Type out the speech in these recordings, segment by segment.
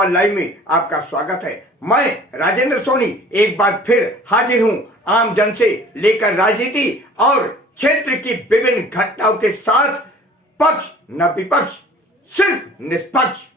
Etawah live में आपका स्वागत है। मैं राजेंद्र सोनी एक बार फिर हाजिर हूं आम जन से लेकर राजनीति और क्षेत्र की विभिन्न घटनाओं के साथ, पक्ष न विपक्ष, सिर्फ निष्पक्ष।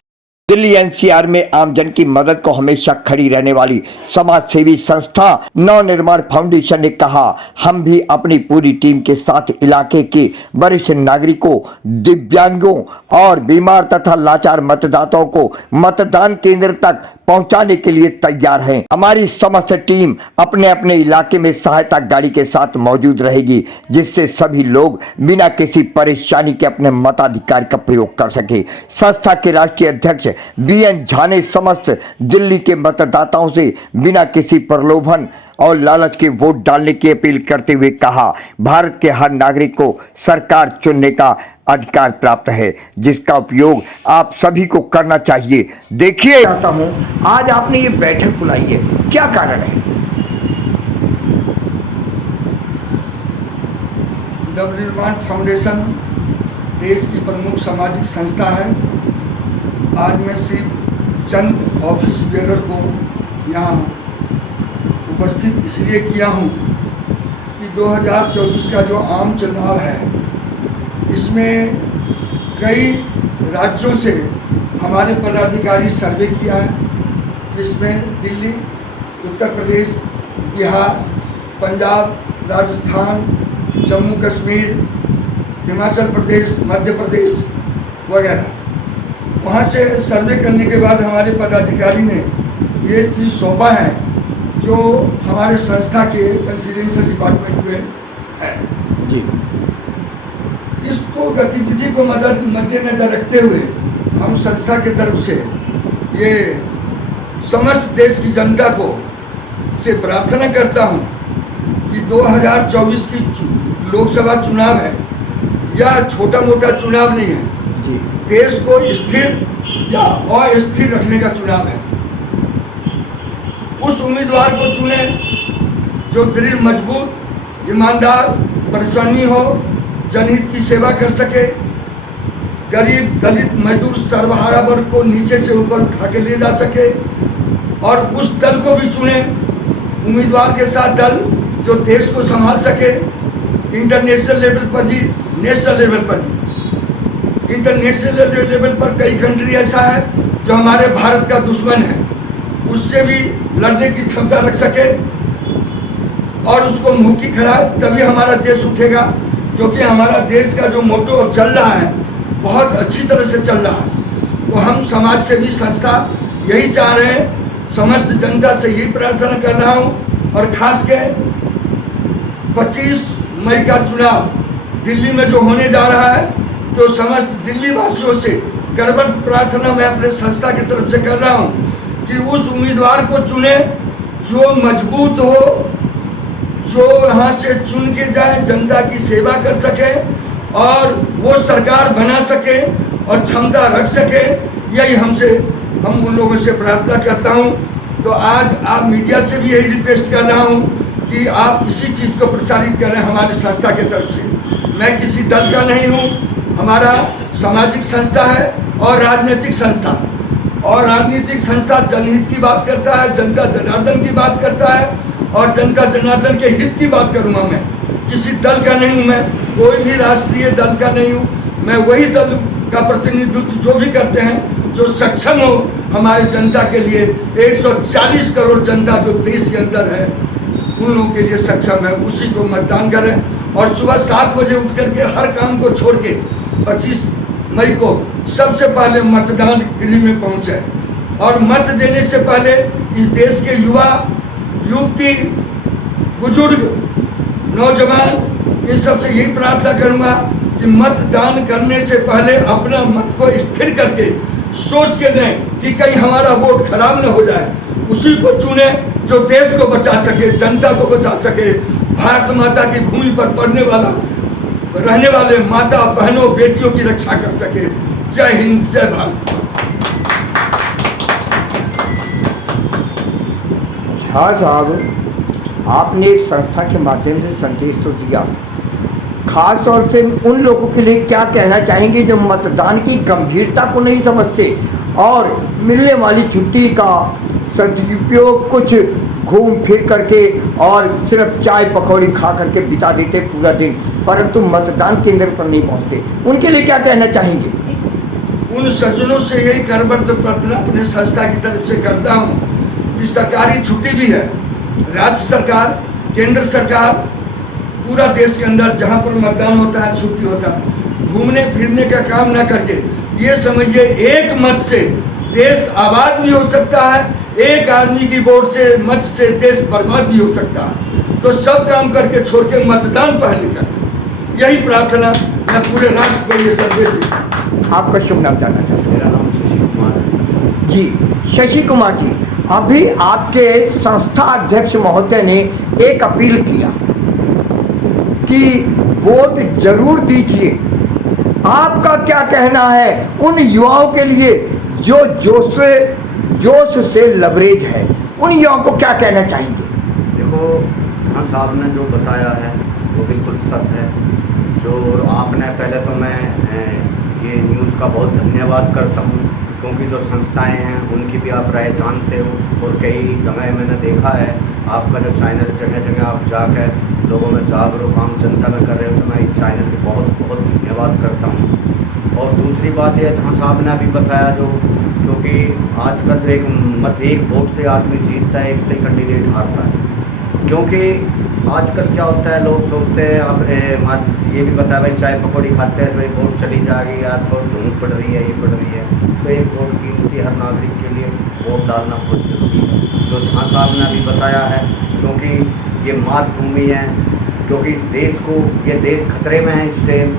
दिल्ली एनसीआर में आमजन की मदद को हमेशा खड़ी रहने वाली समाज सेवी संस्था नवनिर्माण फाउंडेशन ने कहा, हम भी अपनी पूरी टीम के साथ इलाके के वरिष्ठ नागरिकों, दिव्यांगों और बीमार तथा लाचार मतदाताओं को मतदान केंद्र तक पहुंचाने के लिए तैयार हैं। हमारी समस्त टीम अपने अपने इलाके में सहायता गाड़ी के साथ मौजूद रहेगी, जिससे सभी लोग बिना किसी परेशानी के अपने मताधिकार का प्रयोग कर सके। संस्था के राष्ट्रीय अध्यक्ष बीएन झा ने समस्त दिल्ली के मतदाताओं से बिना किसी प्रलोभन और लालच के वोट डालने की अपील करते हुए कहा, भारत के हर नागरिक को सरकार चुनने का अधिकार प्राप्त है, जिसका उपयोग आप सभी को करना चाहिए। देखिए, चाहता हूं आज आपने ये बैठक बुलाई है, क्या कारण है? नवनिर्माण फाउंडेशन देश की प्रमुख सामाजिक संस्था है। आज मैं सिर्फ चंद ऑफिस बेरर को यहाँ उपस्थित इसलिए किया हूँ कि 2024 का जो आम चुनाव है, इसमें कई राज्यों से हमारे पदाधिकारी सर्वे किया है, जिसमें दिल्ली, उत्तर प्रदेश, बिहार, पंजाब, राजस्थान, जम्मू कश्मीर, हिमाचल प्रदेश, मध्य प्रदेश वगैरह। वहाँ से सर्वे करने के बाद हमारे पदाधिकारी ने ये चीज़ सौंपा है जो हमारे संस्था के कॉन्फिडेंशियल डिपार्टमेंट में है जी। इसको गतिविधि को मद्देनजर रखते हुए हम संस्था के तरफ से ये समस्त देश की जनता को से प्रार्थना करता हूँ कि 2024 की लोकसभा चुनाव है, या छोटा मोटा चुनाव नहीं है जी। देश को स्थिर या अस्थिर रखने का चुनाव है। उस उम्मीदवार को चुने जो दृढ़, मजबूत, ईमानदार, परिश्रमी हो, जनहित की सेवा कर सके, गरीब, दलित, मजदूर, सर्वहारा वर्ग को नीचे से ऊपर उठा के ले जा सके, और उस दल को भी चुने, उम्मीदवार के साथ दल जो देश को संभाल सके, इंटरनेशनल लेवल पर भी, नेशनल लेवल पर भी। इंटरनेशनल लेवल पर कई कंट्री ऐसा है जो हमारे भारत का दुश्मन है, उससे भी लड़ने की क्षमता रख सके और उसको मुंह की खड़ाए, तभी हमारा देश उठेगा। क्योंकि हमारा देश का जो मोटो अब चल रहा है, बहुत अच्छी तरह से चल रहा है। तो हम समाज सेवी संस्था यही चाह रहे हैं, समस्त जनता से यही प्रार्थना कर रहा हूँ, और खास के 25 मई का चुनाव दिल्ली में जो होने जा रहा है, तो समस्त दिल्ली वासियों से करबद्ध प्रार्थना मैं अपने संस्था की तरफ से कर रहा हूँ कि उस उम्मीदवार को चुने जो मजबूत हो, जो यहाँ से चुन के जाए, जनता की सेवा कर सके और वो सरकार बना सके और क्षमता रख सके। यही हम उन लोगों से प्रार्थना करता हूँ। तो आज आप मीडिया से भी यही रिक्वेस्ट कर रहा हूँ कि आप इसी चीज़ को प्रसारित करें हमारी संस्था के तरफ से। मैं किसी दल का नहीं हूँ, हमारा सामाजिक संस्था है और राजनीतिक संस्था, और राजनीतिक संस्था जनहित की बात करता है, जनता जनार्दन की बात करता है, और जनता जनार्दन के हित की बात करूँगा। मैं किसी दल का नहीं हूँ, मैं कोई भी राष्ट्रीय दल का नहीं हूँ। मैं वही दल का प्रतिनिधित्व जो भी करते हैं जो सक्षम हो हमारे जनता के लिए। 140 करोड़ जनता जो देश के अंदर है, उन लोगों के लिए सक्षम है, उसी को मतदान करें। और सुबह 7 बजे उठ करके हर काम को छोड़ के 25 मई को सबसे पहले मतदान गृह में पहुँचे, और मत देने से पहले इस देश के युवा, युवती, बुजुर्ग, नौजवान, इन सबसे यही प्रार्थना करूंगा कि मतदान करने से पहले अपना मत को स्थिर करके सोच के दें कि कहीं हमारा वोट खराब न हो जाए। उसी को चुने जो देश को बचा सके, जनता को बचा सके, भारत माता की भूमि पर रहने वाले माता, बहनों, बेटियों की रक्षा कर सके। जय हिंद, जय भारत। हाँ साहब, आपने एक संस्था के माध्यम से संदेश तो दिया, खास तौर से उन लोगों के लिए क्या कहना चाहेंगे जो मतदान की गंभीरता को नहीं समझते और मिलने वाली छुट्टी का सदुपयोग कुछ घूम फिर करके और सिर्फ चाय पकौड़ी खा करके बिता देते पूरा दिन, परंतु मतदान केंद्र पर नहीं पहुंचते। उनके लिए क्या कहना चाहेंगे? उन सज्जनों से यही करबद्ध प्रार्थना अपने संस्था की तरफ से करता हूँ कि सरकारी छुट्टी भी है, राज्य सरकार, केंद्र सरकार, पूरा देश के अंदर जहाँ पर मतदान होता है छुट्टी होता है, घूमने फिरने का काम ना करके ये समझिए एक मत से देश आबाद भी हो सकता है, एक आदमी की वोट से मत से देश बर्बाद भी हो सकता है। तो सब काम करके छोड़ के मतदान पहले करें, यही प्रार्थना मैं पूरे राष्ट्र को ये संदेश देता हूं। आपका शुभ नाम जानना चाहता हूँ। मेरा नाम शशि कुमार है। जी शशि कुमार जी, अभी आपके संस्था अध्यक्ष महोदय ने एक अपील किया कि वोट जरूर दीजिए। आपका क्या कहना है उन युवाओं के लिए जो जोश से लबरेज है, उन युवाओं को क्या कहना चाहेंगे? देखो, खान साहब ने जो बताया है वो बिल्कुल सत्य है। जो आपने पहले तो मैं ये न्यूज़ का बहुत धन्यवाद करता हूँ, क्योंकि जो संस्थाएं हैं उनकी भी आप राय जानते हो, और कई जगह मैंने देखा है आपका जो चैनल जगह जगह आप जाकर लोगों में जागरूक आम जनता में कर रहे हो, तो मैं इस चैनल की बहुत बहुत धन्यवाद करता हूँ। और दूसरी बात यह जहाँ साहब ने अभी बताया जो, क्योंकि आजकल एक वोट से आदमी जीतता है, एक से कैंडिडेट हारता है। क्योंकि आजकल क्या होता है, लोग सोचते हैं अब ये भी बताया भाई चाय पकौड़ी खाते हैं भाई वोट चली जाएगी यार, थोड़ी धूप पड़ रही है, ये पड़ रही है, तो एक वोट कीमती, हर नागरिक के लिए वोट डालना बहुत जरूरी है। जो जहाँ साहब ने अभी बताया है, क्योंकि ये मातृभूमि है, क्योंकि इस देश को, ये देश खतरे में है इस टाइम,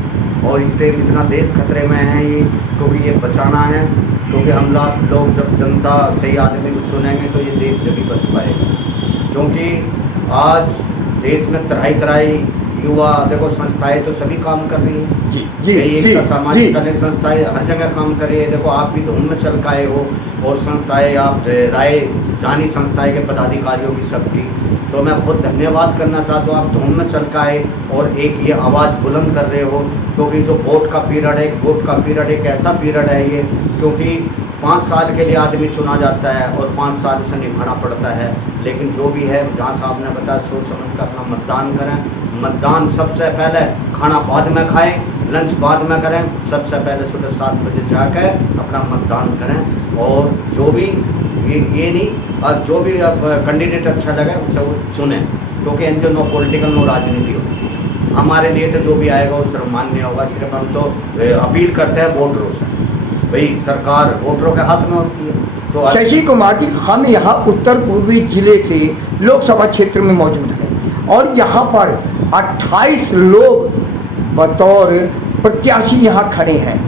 और इस टाइम इतना देश खतरे में है ये, क्योंकि ये बचाना है। क्योंकि हम लोग जब जनता सही आदमी को चुनेंगे तो ये देश जब भी बच पाएगा। क्योंकि आज देश में तराई युवा, देखो संस्थाएं तो सभी काम कर रही हैं, जी, सामाजिक कल्याण संस्थाएं हर जगह काम कर रही है। देखो आप भी धूम में चल के आए हो, और संस्थाएं आप राय जानी संस्थाएं के पदाधिकारियों की सबकी, तो मैं बहुत धन्यवाद करना चाहता हूँ। आप धूम में चल के आए और एक ये आवाज़ बुलंद कर रहे हो, क्योंकि जो वोट का पीरियड एक ऐसा पीरियड है ये, क्योंकि 5 साल के लिए आदमी चुना जाता है और 5 साल उसे निभाना पड़ता है। लेकिन जो भी है, जहाँ साहब ने बताया, सोच समझ कर अपना मतदान करें। मतदान सबसे पहले, खाना बाद में खाएं, लंच बाद में करें, सबसे पहले सुबह 7 बजे जाकर अपना मतदान करें। और जो भी ये नहीं, और जो भी कैंडिडेट अच्छा लगे उसे वो चुनें, क्योंकि एनजीओ नो पॉलिटिकल नो राजनीति होती है। हमारे लिए तो जो भी आएगा वो सर्वमान्य होगा। सिर्फ हम तो अपील करते हैं वोटरों से, भाई सरकार वोटरों के हाथ में होती है। तो शशि कुमार जी, हम यहाँ उत्तर पूर्वी जिले से लोकसभा क्षेत्र में मौजूद हैं और यहाँ पर 28 लोग बतौर प्रत्याशी यहाँ खड़े हैं।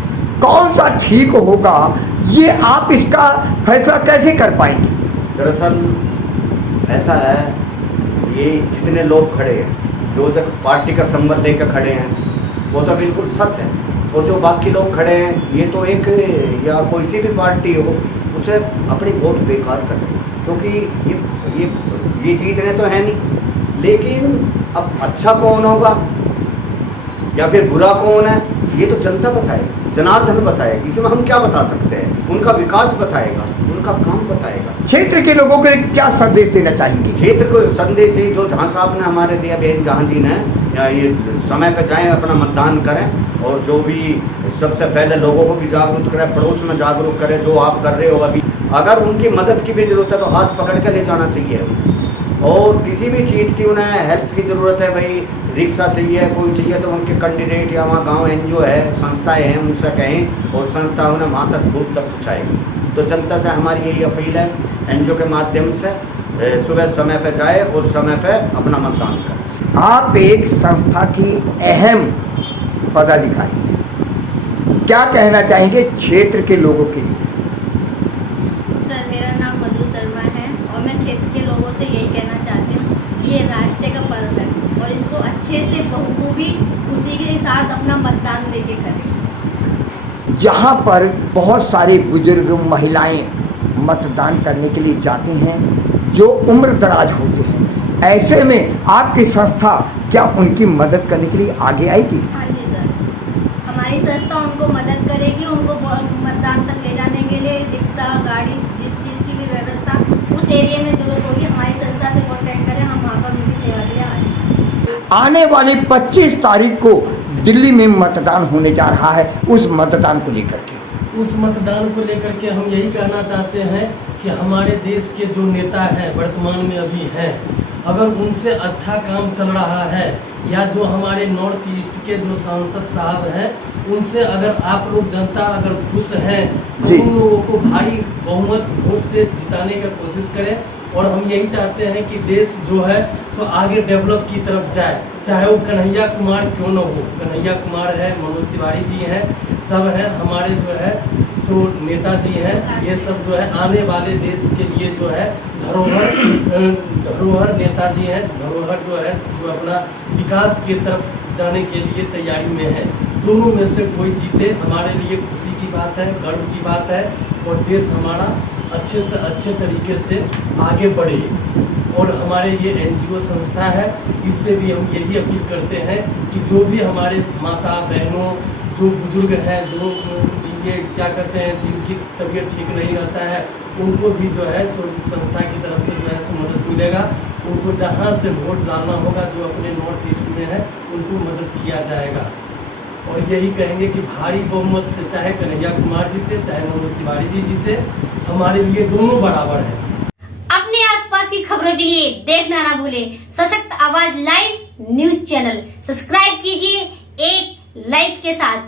कौन सा ठीक होगा, ये आप इसका फैसला कैसे कर पाएंगे? दरअसल ऐसा है, ये जितने लोग खड़े हैं, जो तक पार्टी का संबंध लेकर खड़े हैं, वो तो बिल्कुल सत्य है। और जो बाकी लोग खड़े हैं, ये तो एक, या कोई सी भी पार्टी हो, उसे अपनी वोट बेकार कर रहे हैं, क्योंकि ये जीतने तो है नहीं। लेकिन अब अच्छा कौन होगा या फिर बुरा कौन है, ये तो जनता बताएगी, जनार्दन बताएगी। इसमें हम क्या बता सकते हैं? उनका विकास बताएगा, उनका काम बताएगा। क्षेत्र के लोगों के लिए क्या संदेश देना चाहेंगे? क्षेत्र को संदेश ही जो जहाँ साहब ने हमारे दिया, बेन जहाँ जी ने, ये समय पर जाएं, अपना मतदान करें, और जो भी सबसे पहले लोगों को भी जागरूक करें, पड़ोस में जागरूक करें। जो आप कर रहे हो अभी, अगर उनकी मदद की भी ज़रूरत है तो हाथ पकड़ कर ले जाना चाहिए। और किसी भी चीज़ की उन्हें हेल्प की ज़रूरत है, भाई रिक्शा चाहिए, कोई चाहिए, तो उनके कैंडिडेट या वहाँ गांव एनजीओ है, संस्थाएं हैं, उनसे कहें और संस्था उन्हें वहाँ तक बूथ तक पहुँचाएगी। तो जनता से हमारी यही अपील है, एनजीओ के माध्यम से सुबह समय पर जाए और समय पर अपना मतदान करें। आप एक संस्था की अहम पदाधिकारी हैं, क्या कहना चाहेंगे क्षेत्र के लोगों के लिए? सर, मेरा नाम मधु शर्मा है और मैं क्षेत्र के लोगों से यही कहना चाहती हूँ कि ये राष्ट्र का पर्व है और इसको अच्छे से बखूबी खुशी के साथ अपना मतदान देके करें। जहाँ पर बहुत सारे बुजुर्ग महिलाएं मतदान करने के लिए जाते हैं, जो उम्र दराज होते हैं, ऐसे में आपकी संस्था क्या उनकी मदद करने के लिए आगे आएगी? हाँ जी सर, हमारी संस्था उनको मदद करेगी, उनको मतदान तक ले जाने के के लिए रिक्शा गाड़ी जिस चीज़ की भी व्यवस्था उस एरिया में जरूरत होगी हमारी संस्था से कॉन्टैक्ट करें, हम वहाँ पर उनकी सेवा के लिए आ जाएं। आने वाली 25 तारीख को दिल्ली में मतदान होने जा रहा है, उस मतदान को लेकर के उस मतदान को लेकर के हम यही कहना चाहते हैं कि हमारे देश के जो नेता हैं वर्तमान में अभी हैं, अगर उनसे अच्छा काम चल रहा है या जो हमारे नॉर्थ ईस्ट के जो सांसद साहब हैं उनसे अगर आप लोग जनता अगर खुश हैं तो जी। उन लोगों को भारी बहुमत वोट से जिताने का कोशिश करें। और हम यही चाहते हैं कि देश जो है सो आगे डेवलप की तरफ जाए, चाहे वो कन्हैया कुमार क्यों न हो। कन्हैया कुमार है, मनोज तिवारी जी हैं, सब हैं हमारे जो है सो नेताजी हैं। ये सब जो है आने वाले देश के लिए जो है धरोहर नेताजी हैं। धरोहर जो है जो अपना विकास की तरफ जाने के लिए तैयारी में है। दोनों में से कोई जीते हमारे लिए खुशी की बात है, गर्व की बात है और देश हमारा अच्छे से अच्छे तरीके से आगे बढ़े। और हमारे ये NGO संस्था है, इससे भी हम यही अपील करते हैं कि जो भी हमारे माता बहनों जो बुजुर्ग हैं, जो ये क्या कहते हैं जिनकी तबीयत ठीक नहीं रहता है, उनको भी जो है सो संस्था की तरफ से जो है सो मदद मिलेगा। उनको जहाँ से वोट डालना होगा जो अपने नॉर्थ ईस्ट में है उनको मदद किया जाएगा। और यही कहेंगे कि भारी बहुमत से चाहे कन्हैया कुमार जीते चाहे मनोज तिवारी जी जीते, हमारे लिए दोनों बराबर है। अपने आसपास की खबरों के लिए देखना ना भूलें सशक्त आवाज लाइव न्यूज चैनल। सब्सक्राइब कीजिए एक लाइक के साथ।